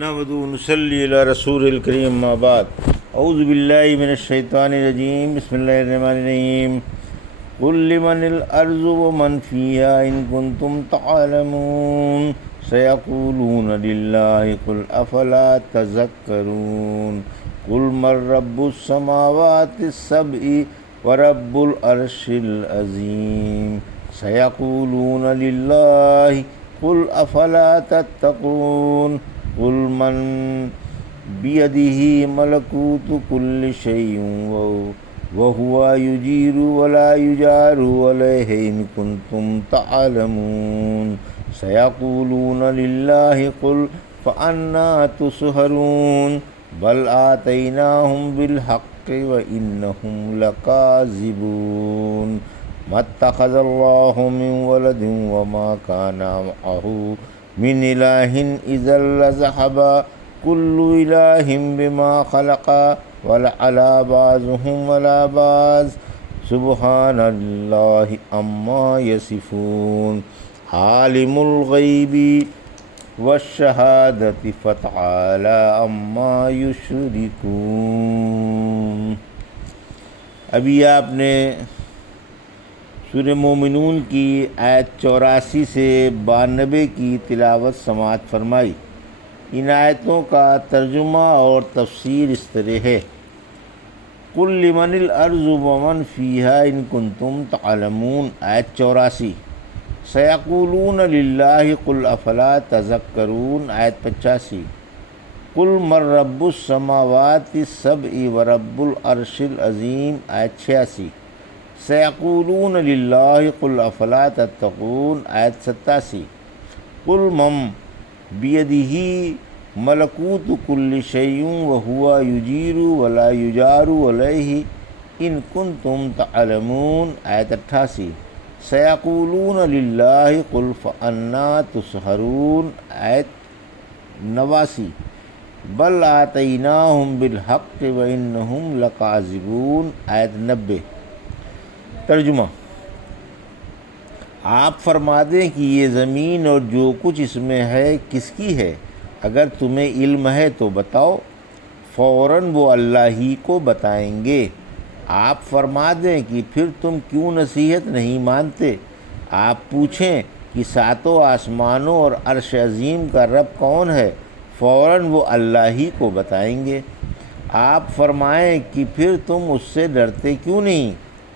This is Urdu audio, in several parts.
نحمد ونصلی علی رسول الکریم اما بعد اعوذ باللہ من الشیطان الرجیم بسم اللہ الرحمن الرحیم قل لمن الارض ومن فیہا ان کنتم تعلمون سیقولون للہ قل افلا تذکرون قل من رب السماوات السبع ورب العرش العظیم سیقولون للہ قل افلا تتقون قل من بیدہ ملکوت کل شیء وہو یجیر ولا یجار علیہ ان کنتم تعلمون سیقولون للہ قل فأنا تسحرون بل آتیناہم بالحق وإنہم لکاذبون ما اتخذ اللہ من ولد وما کان معہ من الہ اذا لذہب کل الہ بما خلق ولعلی بعضهم علی بعض سبحان اللہ عما یصفون عالم الغیب والشہادۃ فتعالی عما یشرکون۔ ابھی آپ نے سورہ مومنون کی آیت 84 سے 92 کی تلاوت سماعت فرمائی۔ ان آیتوں کا ترجمہ اور تفسیر اس طرح ہے: قل لمن الارض ومن فیہا ان کنتم تعلمون، آیت 84۔ سیقولون للہ قل افلا تذکرون، آیت 85۔ قل من رب السماوات السبع ورب العرش العظیم، آیت 86۔ سیقولون للہ قل افلا تتقون، آیت 87۔ قل من بیدہ ملکوت کل شیء وہو یجیر ولا یجار علیہ ان کنتم تعلمون، آیت 88۔ سیقولون للہ قل فأنا تسحرون، آیت 89۔ بل آتیناہم بالحق وإنہم لکاذبون، آیت 90۔ ترجمہ: آپ فرما دیں کہ یہ زمین اور جو کچھ اس میں ہے کس کی ہے؟ اگر تمہیں علم ہے تو بتاؤ، فوراً وہ اللہ ہی کو بتائیں گے۔ آپ فرما دیں کہ پھر تم کیوں نصیحت نہیں مانتے؟ آپ پوچھیں کہ ساتوں آسمانوں اور عرش عظیم کا رب کون ہے؟ فوراً وہ اللہ ہی کو بتائیں گے۔ آپ فرمائیں کہ پھر تم اس سے ڈرتے کیوں نہیں؟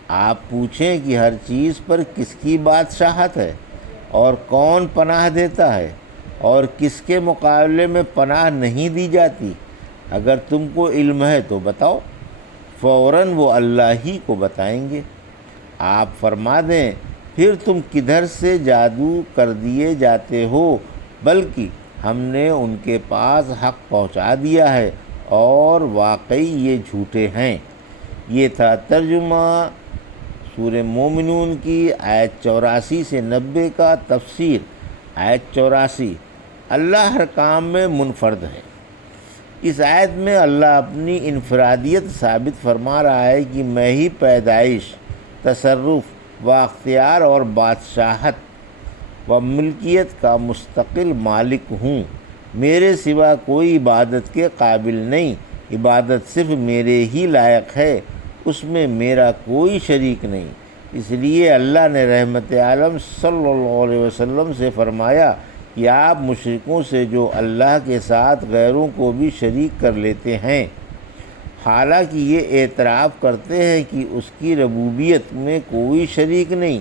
آپ پوچھیں کہ ہر چیز پر کس کی بادشاہت ہے اور کون پناہ دیتا ہے اور کس کے مقابلے میں پناہ نہیں دی جاتی؟ اگر تم کو علم ہے تو بتاؤ، فوراً وہ اللہ ہی کو بتائیں گے۔ آپ فرما دیں پھر تم کدھر سے جادو کر دیے جاتے ہو؟ بلکہ ہم نے ان کے پاس حق پہنچا دیا ہے اور واقعی یہ جھوٹے ہیں۔ یہ تھا ترجمہ سورہ مومنون کی آیت 84 سے 90 کا۔ تفسیر: آیت 84۔ اللہ ہر کام میں منفرد ہے۔ اس آیت میں اللہ اپنی انفرادیت ثابت فرما رہا ہے کہ میں ہی پیدائش، تصرف و اختیار اور بادشاہت و ملکیت کا مستقل مالک ہوں۔ میرے سوا کوئی عبادت کے قابل نہیں، عبادت صرف میرے ہی لائق ہے، اس میں میرا کوئی شریک نہیں۔ اس لیے اللہ نے رحمت عالم صلی اللہ علیہ وسلم سے فرمایا کہ آپ مشرکوں سے جو اللہ کے ساتھ غیروں کو بھی شریک کر لیتے ہیں، حالانکہ یہ اعتراف کرتے ہیں کہ اس کی ربوبیت میں کوئی شریک نہیں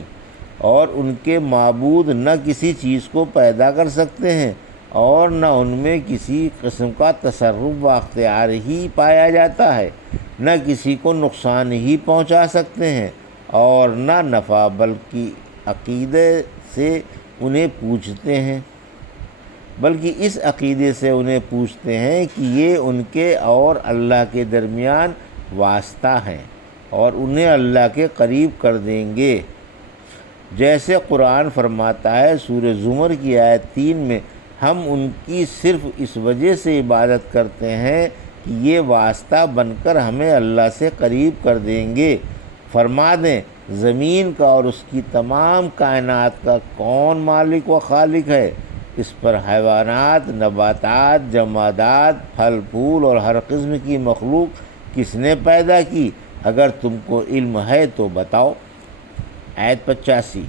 اور ان کے معبود نہ کسی چیز کو پیدا کر سکتے ہیں اور نہ ان میں کسی قسم کا تصرف و اختیار ہی پایا جاتا ہے، نہ کسی کو نقصان ہی پہنچا سکتے ہیں اور نہ نفع، بلکہ عقیدے سے انہیں پوچھتے ہیں، بلکہ اس عقیدے سے انہیں پوچھتے ہیں کہ یہ ان کے اور اللہ کے درمیان واسطہ ہیں اور انہیں اللہ کے قریب کر دیں گے۔ جیسے قرآن فرماتا ہے سورہ زمر کی آیت 3 میں، ہم ان کی صرف اس وجہ سے عبادت کرتے ہیں کہ یہ واسطہ بن کر ہمیں اللہ سے قریب کر دیں گے۔ فرما دیں زمین کا اور اس کی تمام کائنات کا کون مالک و خالق ہے؟ اس پر حیوانات، نباتات، جمادات، پھل پھول اور ہر قسم کی مخلوق کس نے پیدا کی؟ اگر تم کو علم ہے تو بتاؤ۔ آیت 85،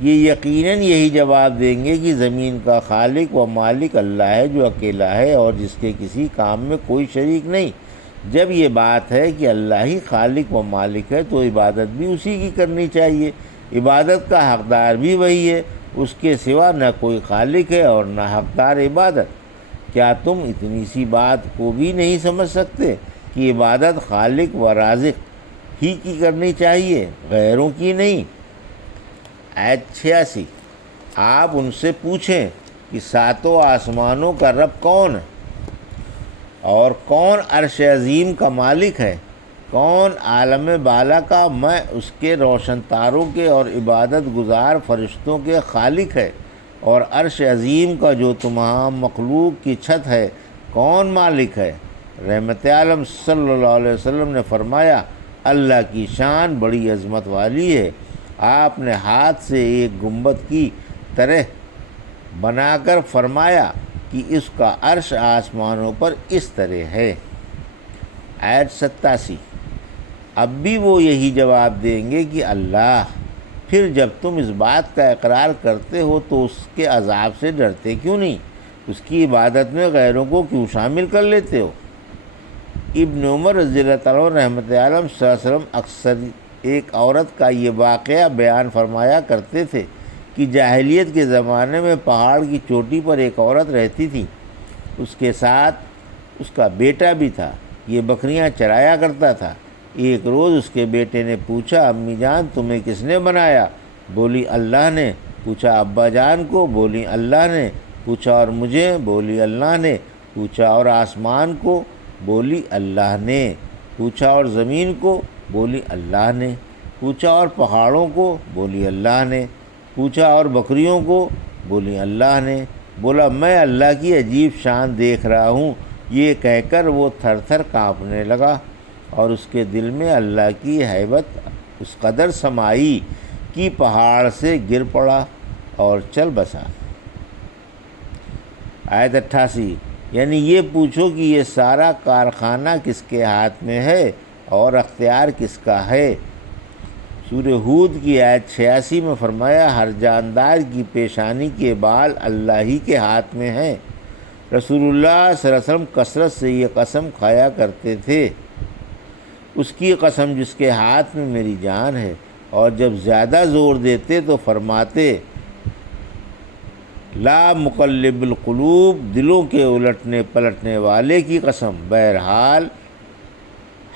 یہ یقیناً یہی جواب دیں گے کہ زمین کا خالق و مالک اللہ ہے، جو اکیلا ہے اور جس کے کسی کام میں کوئی شریک نہیں۔ جب یہ بات ہے کہ اللہ ہی خالق و مالک ہے تو عبادت بھی اسی کی کرنی چاہیے۔ عبادت کا حقدار بھی وہی ہے، اس کے سوا نہ کوئی خالق ہے اور نہ حقدار عبادت۔ کیا تم اتنی سی بات کو بھی نہیں سمجھ سکتے کہ عبادت خالق و رازق ہی کی کرنی چاہیے، غیروں کی نہیں؟ آیت 86، آپ ان سے پوچھیں کہ ساتوں آسمانوں کا رب کون ہے اور کون عرش عظیم کا مالک ہے؟ کون عالم بالا کا؟ میں اس کے روشن تاروں کے اور عبادت گزار فرشتوں کے خالق ہے، اور عرش عظیم کا جو تمام مخلوق کی چھت ہے کون مالک ہے؟ رحمت عالم صلی اللہ علیہ وسلم نے فرمایا، اللہ کی شان بڑی عظمت والی ہے۔ آپ نے ہاتھ سے ایک گنبد کی طرح بنا کر فرمایا کہ اس کا عرش آسمانوں پر اس طرح ہے۔ آیت 87، اب بھی وہ یہی جواب دیں گے کہ اللہ۔ پھر جب تم اس بات کا اقرار کرتے ہو تو اس کے عذاب سے ڈرتے کیوں نہیں؟ اس کی عبادت میں غیروں کو کیوں شامل کر لیتے ہو؟ ابن عمر رضی اللہ تعالیٰ عنہ رحمت عالم صلی اللہ علیہ وسلم اکثر ایک عورت کا یہ واقعہ بیان فرمایا کرتے تھے کہ جاہلیت کے زمانے میں پہاڑ کی چوٹی پر ایک عورت رہتی تھی، اس کے ساتھ اس کا بیٹا بھی تھا، یہ بکریاں چرایا کرتا تھا۔ ایک روز اس کے بیٹے نے پوچھا، امی جان تمہیں کس نے بنایا؟ بولی اللہ نے۔ پوچھا ابا جان کو؟ بولی اللہ نے۔ پوچھا اور مجھے؟ بولی اللہ نے۔ پوچھا اور آسمان کو؟ بولی اللہ نے۔ پوچھا اور زمین کو؟ بولی اللہ نے۔ پوچھا اور پہاڑوں کو؟ بولی اللہ نے۔ پوچھا اور بکریوں کو؟ بولی اللہ نے۔ بولا میں اللہ کی عجیب شان دیکھ رہا ہوں۔ یہ کہہ کر وہ تھر تھر کانپنے لگا اور اس کے دل میں اللہ کی ہیبت اس قدر سمائی کہ پہاڑ سے گر پڑا اور چل بسا۔ آیت 88، یعنی یہ پوچھو کہ یہ سارا کارخانہ کس کے ہاتھ میں ہے اور اختیار کس کا ہے؟ سورہ ہود کی آیت 86 میں فرمایا، ہر جاندار کی پیشانی کے بال اللہ ہی کے ہاتھ میں ہیں۔ رسول اللہ صلی اللہ علیہ وسلم کثرت سے یہ قسم کھایا کرتے تھے، اس کی قسم جس کے ہاتھ میں میری جان ہے، اور جب زیادہ زور دیتے تو فرماتے، لا مقلب القلوب، دلوں کے الٹنے پلٹنے والے کی قسم۔ بہرحال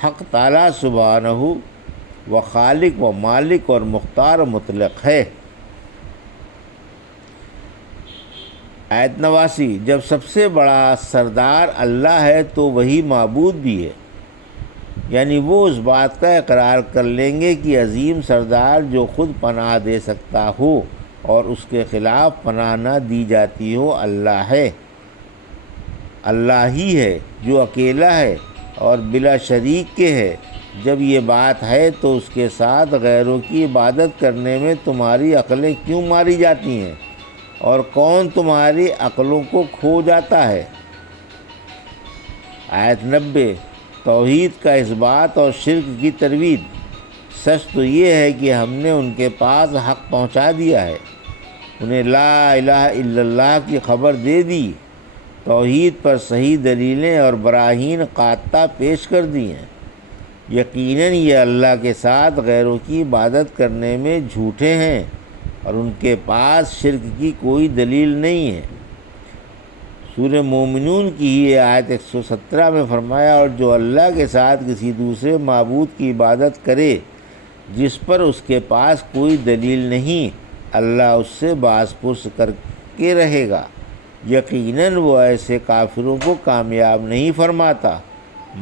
حق تعالیٰ سبحانہ و خالق و مالک اور مختار و مطلق ہے۔ آیت 89، جب سب سے بڑا سردار اللہ ہے تو وہی معبود بھی ہے، یعنی وہ اس بات کا اقرار کر لیں گے کہ عظیم سردار جو خود پناہ دے سکتا ہو اور اس کے خلاف پناہ نہ دی جاتی ہو اللہ ہے۔ اللہ ہی ہے جو اکیلا ہے اور بلا شریک کے ہے۔ جب یہ بات ہے تو اس کے ساتھ غیروں کی عبادت کرنے میں تمہاری عقلیں کیوں ماری جاتی ہیں، اور کون تمہاری عقلوں کو کھو جاتا ہے؟ آیت 90، توحید کا اس بات اور شرک کی ترویج۔ سچ تو یہ ہے کہ ہم نے ان کے پاس حق پہنچا دیا ہے، انہیں لا الہ الا اللہ کی خبر دے دی، توحید پر صحیح دلیلیں اور براہین قاطع پیش کر دی ہیں۔ یقیناً یہ اللہ کے ساتھ غیروں کی عبادت کرنے میں جھوٹے ہیں اور ان کے پاس شرک کی کوئی دلیل نہیں ہے۔ سورہ مومنون کی ہی آیت 117 میں فرمایا، اور جو اللہ کے ساتھ کسی دوسرے معبود کی عبادت کرے جس پر اس کے پاس کوئی دلیل نہیں، اللہ اس سے باز پرس کر کے رہے گا۔ یقیناً وہ ایسے کافروں کو کامیاب نہیں فرماتا۔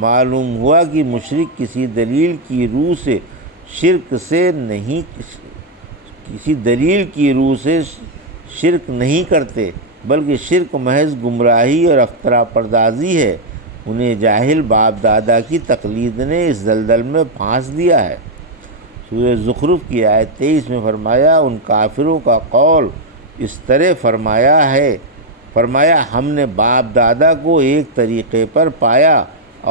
معلوم ہوا کہ مشرک کسی دلیل کی روح سے شرک نہیں کرتے، بلکہ شرک محض گمراہی اور افترا پردازی ہے۔ انہیں جاہل باپ دادا کی تقلید نے اس دلدل میں پھانس دیا ہے۔ سورہ زخرف کی آیت 23 میں فرمایا، ان کافروں کا قول اس طرح فرمایا ہے فرمایا ہم نے باپ دادا کو ایک طریقے پر پایا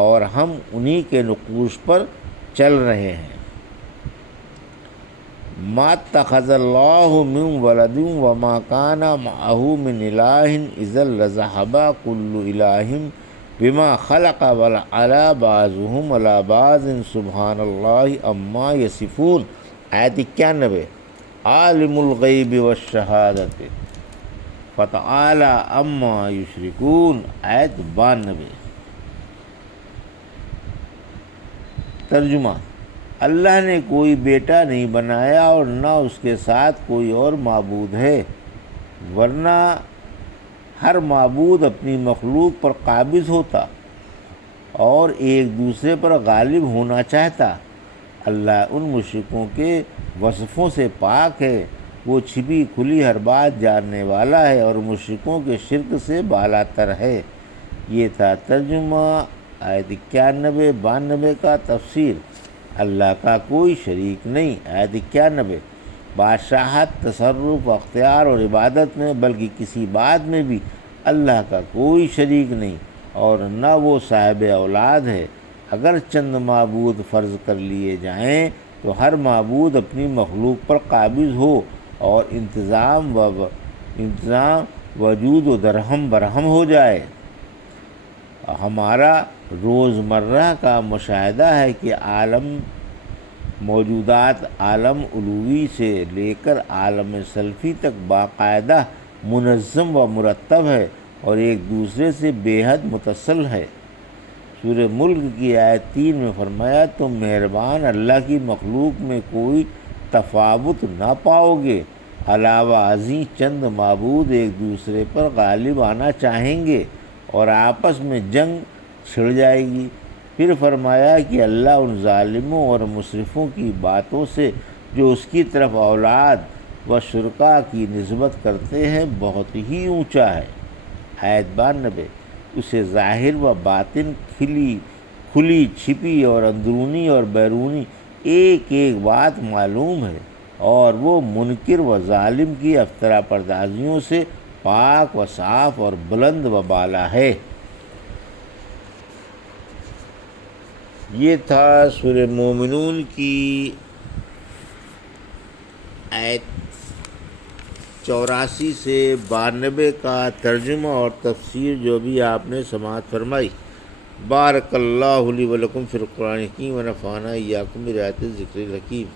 اور ہم انہی کے نقوش پر چل رہے ہیں۔ ما اتخذ اللہ من ولد وما کان معہ من الہ اذا لذہب کل الہ بما خلق وعلی بعضهم علی بعض سبحان اللہ عما یصفون۔ آیت 91۔ عالم الغیب والشہادۃ فتعالی عما یشرکون۔ آیت 92۔ ترجمہ: اللہ نے کوئی بیٹا نہیں بنایا اور نہ اس کے ساتھ کوئی اور معبود ہے، ورنہ ہر معبود اپنی مخلوق پر قابض ہوتا اور ایک دوسرے پر غالب ہونا چاہتا۔ اللہ ان مشرکوں کے وصفوں سے پاک ہے، وہ چھپی کھلی ہر بات جاننے والا ہے اور مشرکوں کے شرک سے بالا تر ہے۔ یہ تھا ترجمہ آیت 91 92 کا۔ تفسیر: اللہ کا کوئی شریک نہیں۔ آیت 91۔ بادشاہت، تصرف، اختیار اور عبادت میں بلکہ کسی بات میں بھی اللہ کا کوئی شریک نہیں اور نہ وہ صاحب اولاد ہے۔ اگر چند معبود فرض کر لیے جائیں تو ہر معبود اپنی مخلوق پر قابض ہو اور انتظام وجود و درہم برہم ہو جائے۔ ہمارا روزمرہ کا مشاہدہ ہے کہ عالم موجودات عالم علوی سے لے کر عالم سلفی تک باقاعدہ منظم و مرتب ہے اور ایک دوسرے سے بے حد متصل ہے۔ سورہ ملک کی آیت 3 میں فرمایا تم مہربان اللہ کی مخلوق میں کوئی تفاوت نہ پاؤ گے، علاوہ ازیں چند معبود ایک دوسرے پر غالب آنا چاہیں گے اور آپس میں جنگ چھڑ جائے گی۔ پھر فرمایا کہ اللہ ان ظالموں اور مسرفوں کی باتوں سے جو اس کی طرف اولاد و شرکاء کی نسبت کرتے ہیں بہت ہی اونچا ہے۔ آیت 92۔ اسے ظاہر و باطن، کھلی چھپی اور اندرونی اور بیرونی ایک ایک بات معلوم ہے اور وہ منکر و ظالم کی افطرا پردازیوں سے پاک و صاف اور بلند و بالا ہے۔ یہ تھا سورہ مومنون کی آیت 84 سے 92 کا ترجمہ اور تفسیر جو بھی آپ نے سماعت فرمائی۔ بارک اللہ لی و لکم فی القرآن الحکیم و نفعنا ایاکم برایات الذکر الحکیم۔